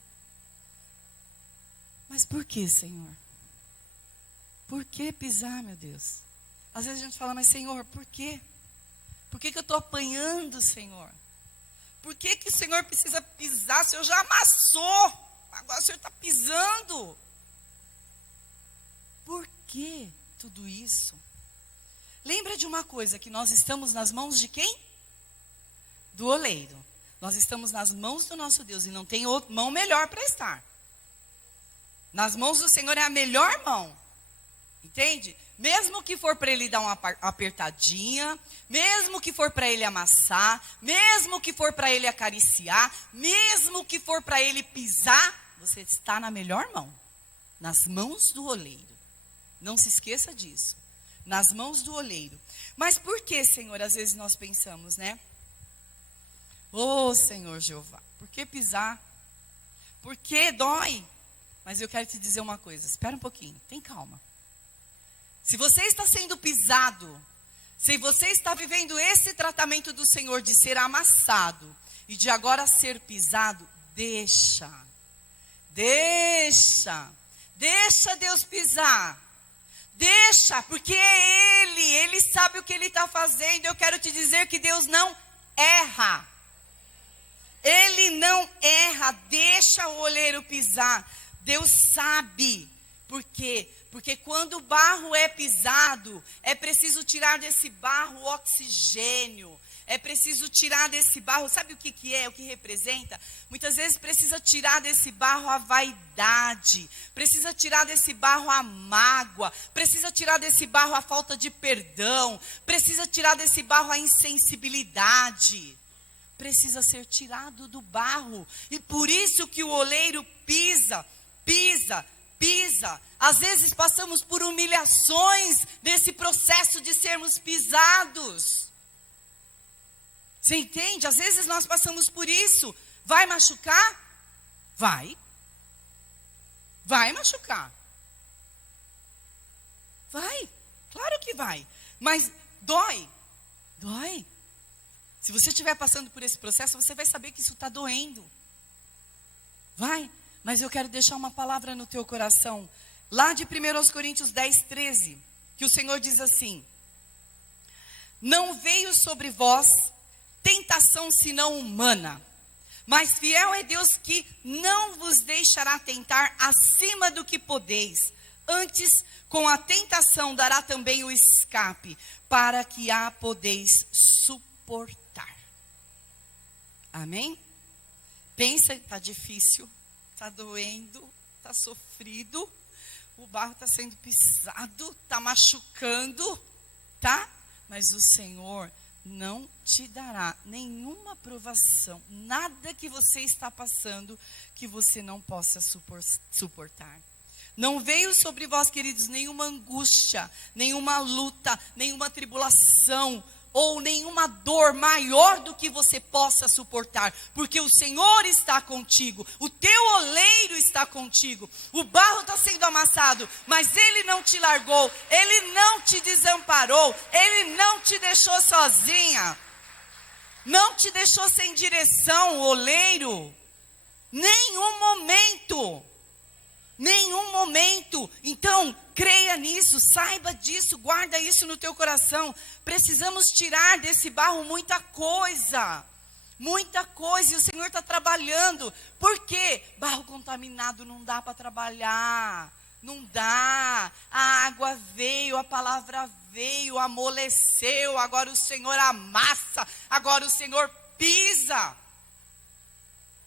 Mas por que, Senhor? Por que pisar, meu Deus? Às vezes a gente fala, mas Senhor, por quê? Por que eu estou apanhando, Senhor? Por que o Senhor precisa pisar? O Senhor já amassou. Agora o Senhor está pisando. Por que tudo isso? Lembra de uma coisa, que nós estamos nas mãos de quem? Do oleiro. Nós estamos nas mãos do nosso Deus e não tem outra mão melhor para estar. Nas mãos do Senhor é a melhor mão. Entende? Mesmo que for para Ele dar uma apertadinha, mesmo que for para Ele amassar, mesmo que for para Ele acariciar, mesmo que for para Ele pisar, você está na melhor mão. Nas mãos do oleiro. Não se esqueça disso. Nas mãos do oleiro. Mas por que, Senhor, às vezes nós pensamos, né? Ô, Senhor Jeová, por que pisar? Por que dói? Mas eu quero te dizer uma coisa, espera um pouquinho, tem calma. Se você está sendo pisado, se você está vivendo esse tratamento do Senhor de ser amassado e de agora ser pisado, deixa Deus pisar. Deixa, porque é Ele sabe o que Ele está fazendo. Eu quero te dizer que Deus não erra. Ele não erra, deixa o oleiro pisar. Deus sabe. Por quê? Porque quando o barro é pisado, é preciso tirar desse barro o oxigênio. É preciso tirar desse barro, sabe o que é, o que representa? Muitas vezes precisa tirar desse barro a vaidade, precisa tirar desse barro a mágoa, precisa tirar desse barro a falta de perdão, precisa tirar desse barro a insensibilidade. Precisa ser tirado do barro. E por isso que o oleiro pisa. Às vezes passamos por humilhações nesse processo de sermos pisados. Você entende? Às vezes nós passamos por isso. Vai machucar? Vai. Vai machucar. Vai. Claro que vai. Mas dói. Dói. Se você estiver passando por esse processo, você vai saber que isso está doendo. Vai. Mas eu quero deixar uma palavra no teu coração. Lá de 1 Coríntios 10, 13. Que o Senhor diz assim: não veio sobre vós tentação senão humana, mas fiel é Deus que não vos deixará tentar acima do que podeis. Antes, com a tentação dará também o escape, para que a podeis suportar. Amém? Pensa, está difícil, está doendo, está sofrido, O barro está sendo pisado, está machucando, tá? Mas o Senhor não te dará nenhuma provação, nada que você está passando que você não possa suportar. Não veio sobre vós, queridos, nenhuma angústia, nenhuma luta, nenhuma tribulação ou nenhuma dor maior do que você possa suportar, porque o Senhor está contigo, o teu oleiro está contigo, o barro está sendo amassado, mas Ele não te largou, Ele não te desamparou, Ele não te deixou sozinha, não te deixou sem direção, o oleiro, nenhum momento. Nenhum momento. Então, creia nisso, saiba disso, guarda isso no teu coração. Precisamos tirar desse barro muita coisa, e o Senhor está trabalhando. Por quê? Barro contaminado não dá para trabalhar, não dá. A água veio, a palavra veio, amoleceu, agora o Senhor amassa, agora o Senhor pisa.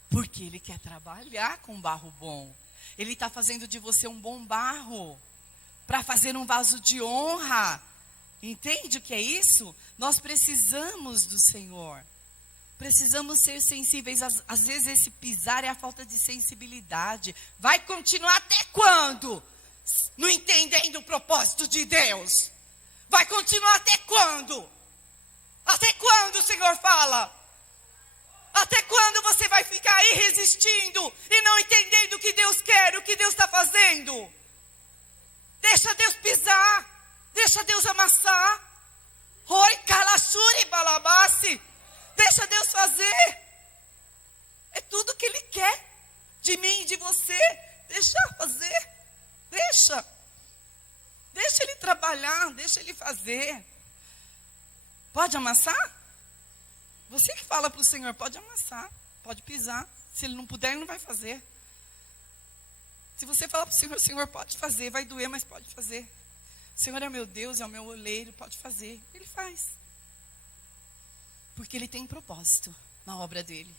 Porque Ele quer trabalhar com barro bom. Ele está fazendo de você um bom barro, para fazer um vaso de honra. Entende o que é isso? Nós precisamos do Senhor. Precisamos ser sensíveis. Às vezes esse pisar é a falta de sensibilidade. Vai continuar até quando? Não entendendo o propósito de Deus. Vai continuar até quando? Até quando o Senhor fala? Até quando você vai ficar aí resistindo e não entendendo o que Deus quer, o que Deus está fazendo? Deixa Deus pisar, deixa Deus amassar. Oi, calaçuri balabassi. Deixa Deus fazer. É tudo que Ele quer de mim e de você. Deixa fazer. Deixa Ele trabalhar, deixa Ele fazer. Pode amassar? Você que fala para o Senhor, pode amassar, pode pisar. Se Ele não puder, Ele não vai fazer. Se você falar para o Senhor, Senhor, pode fazer, vai doer, mas pode fazer. O Senhor é o meu Deus, é o meu oleiro, pode fazer. Ele faz. Porque Ele tem propósito na obra dEle.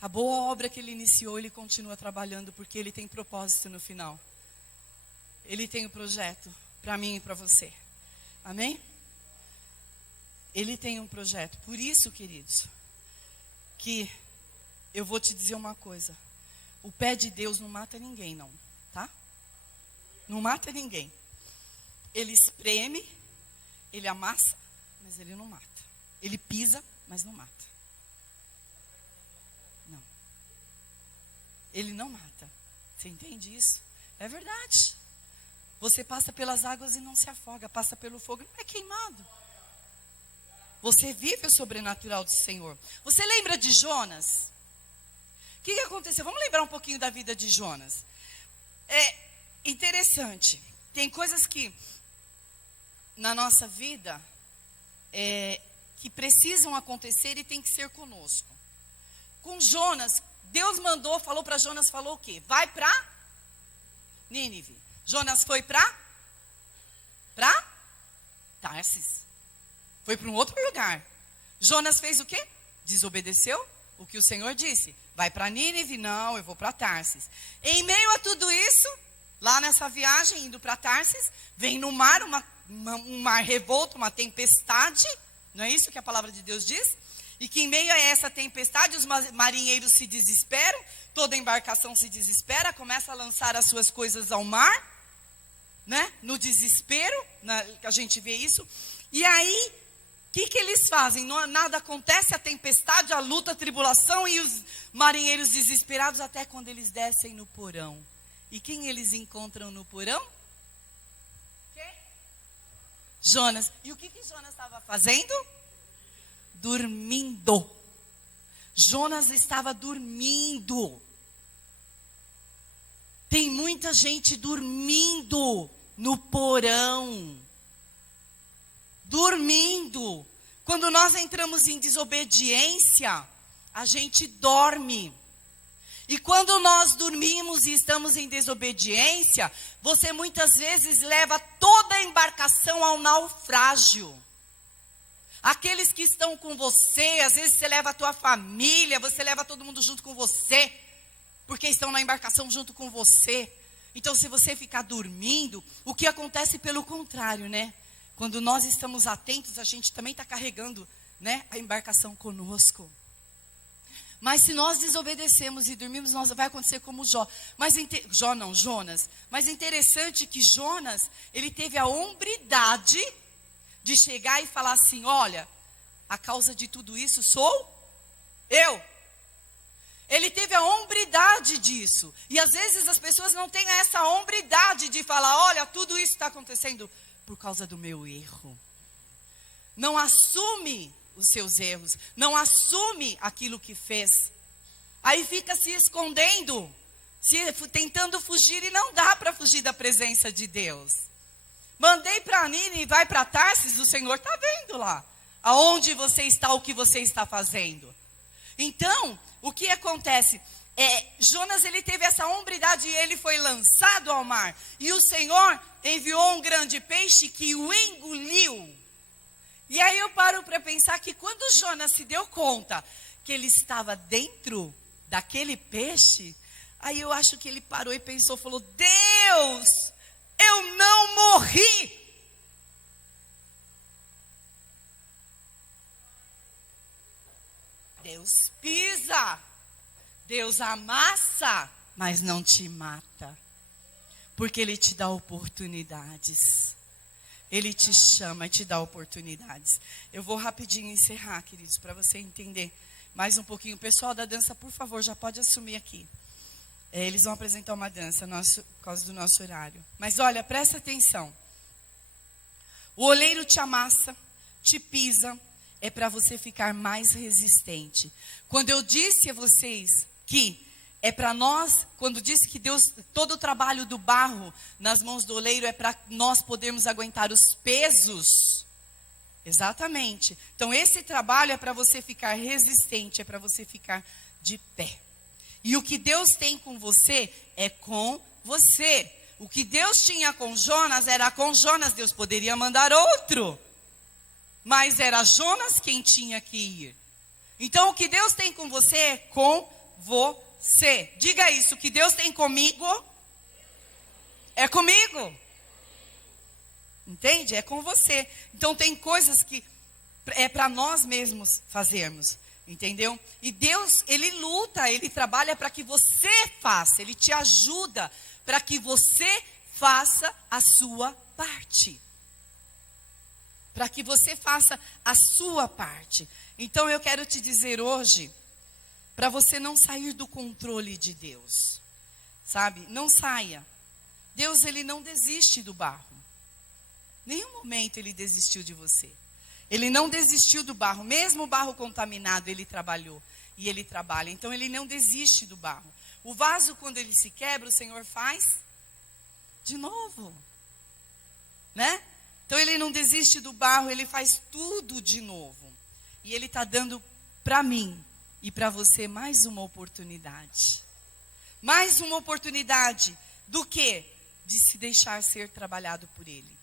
A boa obra que Ele iniciou, Ele continua trabalhando, porque Ele tem propósito no final. Ele tem um projeto para mim e para você. Amém? Ele tem um projeto. Por isso, queridos, que eu vou te dizer uma coisa. O pé de Deus não mata ninguém, não. Tá? Não mata ninguém. Ele espreme, Ele amassa, mas Ele não mata. Ele pisa, mas não mata. Não. Ele não mata. Você entende isso? É verdade. Você passa pelas águas e não se afoga. Passa pelo fogo e não é queimado. Você vive o sobrenatural do Senhor. Você lembra de Jonas? O que aconteceu? Vamos lembrar um pouquinho da vida de Jonas. É interessante. Tem coisas que na nossa vida que precisam acontecer e tem que ser conosco. Com Jonas, Deus mandou, falou para Jonas, falou o quê? Vai para Nínive. Jonas foi para Tarsis. Foi para um outro lugar. Jonas fez o quê? Desobedeceu o que o Senhor disse. Vai para Nínive? Não, eu vou para Tarsis. Em meio a tudo isso, lá nessa viagem, indo para Tarsis, vem no mar um mar revolto, uma tempestade. Não é isso que a palavra de Deus diz? E que em meio a essa tempestade, os marinheiros se desesperam, toda embarcação se desespera, começa a lançar as suas coisas ao mar, né? No desespero, a gente vê isso. E aí, o que eles fazem? Nada acontece, a tempestade, a luta, a tribulação e os marinheiros desesperados até quando eles descem no porão. E quem eles encontram no porão? Quem? Jonas. E o que Jonas estava fazendo? Dormindo. Jonas estava dormindo. Tem muita gente dormindo no porão. Dormindo. Quando nós entramos em desobediência, a gente dorme. E quando nós dormimos e estamos em desobediência, você muitas vezes leva toda a embarcação ao naufrágio. Aqueles que estão com você, às vezes você leva a tua família, você leva todo mundo junto com você, porque estão na embarcação junto com você. Então, se você ficar dormindo, o que acontece pelo contrário, né? Quando nós estamos atentos, a gente também está carregando, né, a embarcação conosco. Mas se nós desobedecemos e dormimos, vai acontecer como Jó. Jonas. Mas interessante que Jonas, ele teve a hombridade de chegar e falar assim, olha, a causa de tudo isso sou eu. Ele teve a hombridade disso. E às vezes as pessoas não têm essa hombridade de falar, olha, tudo isso está acontecendo por causa do meu erro. Não assume os seus erros, não assume aquilo que fez. Aí fica se escondendo, tentando fugir, e não dá para fugir da presença de Deus. Mandei para Nínive e vai para Tarsis, o Senhor está vendo lá, aonde você está, o que você está fazendo. Então, o que acontece? Jonas, ele teve essa hombridade e ele foi lançado ao mar. E o Senhor enviou um grande peixe que o engoliu. E aí eu paro para pensar que quando Jonas se deu conta que ele estava dentro daquele peixe, aí eu acho que ele parou e pensou, falou, Deus, eu não morri. Deus pisa, Deus amassa, mas não te mata. Porque Ele te dá oportunidades. Ele te chama e te dá oportunidades. Eu vou rapidinho encerrar, queridos, para você entender mais um pouquinho. O pessoal da dança, por favor, já pode assumir aqui. Eles vão apresentar uma dança por causa do nosso horário. Mas olha, presta atenção. O oleiro te amassa, te pisa, é para você ficar mais resistente. Quando eu disse a vocês que é para nós, quando disse que Deus, todo o trabalho do barro nas mãos do oleiro é para nós podermos aguentar os pesos. Exatamente. Então esse trabalho é para você ficar resistente, é para você ficar de pé. E o que Deus tem com você é com você. O que Deus tinha com Jonas era com Jonas. Deus poderia mandar outro, mas era Jonas quem tinha que ir. Então o que Deus tem com você é com você. Diga isso, o que Deus tem comigo é comigo. Entende? É com você. Então tem coisas que é para nós mesmos fazermos. Entendeu? E Deus, Ele luta, Ele trabalha para que você faça. Ele te ajuda para que você faça a sua parte. Para que você faça a sua parte. Então eu quero te dizer hoje, para você não sair do controle de Deus. Sabe? Não saia. Deus, Ele não desiste do barro. Nenhum momento Ele desistiu de você. Ele não desistiu do barro. Mesmo o barro contaminado, Ele trabalhou. E Ele trabalha. Então Ele não desiste do barro. O vaso, quando ele se quebra, o Senhor faz de novo. Né? Então Ele não desiste do barro. Ele faz tudo de novo. E Ele está dando para mim e para você mais uma oportunidade. Mais uma oportunidade do quê? De se deixar ser trabalhado por Ele.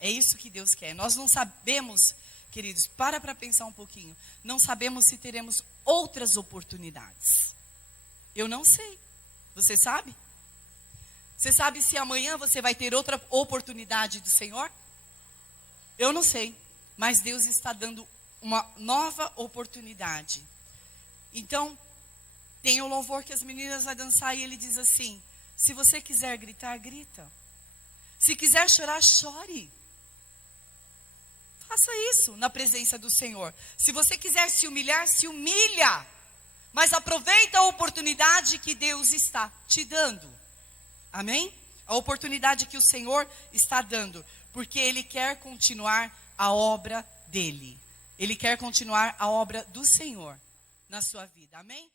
É isso que Deus quer. Nós não sabemos, queridos, para pensar um pouquinho. Não sabemos se teremos outras oportunidades. Eu não sei. Você sabe? Você sabe se amanhã você vai ter outra oportunidade do Senhor? Eu não sei. Mas Deus está dando uma nova oportunidade. Então, tem o louvor que as meninas vão dançar e ele diz assim, se você quiser gritar, grita. Se quiser chorar, chore. Faça isso na presença do Senhor. Se você quiser se humilhar, se humilha. Mas aproveita a oportunidade que Deus está te dando. Amém? A oportunidade que o Senhor está dando. Porque Ele quer continuar a obra dEle. Ele quer continuar a obra do Senhor na sua vida. Amém?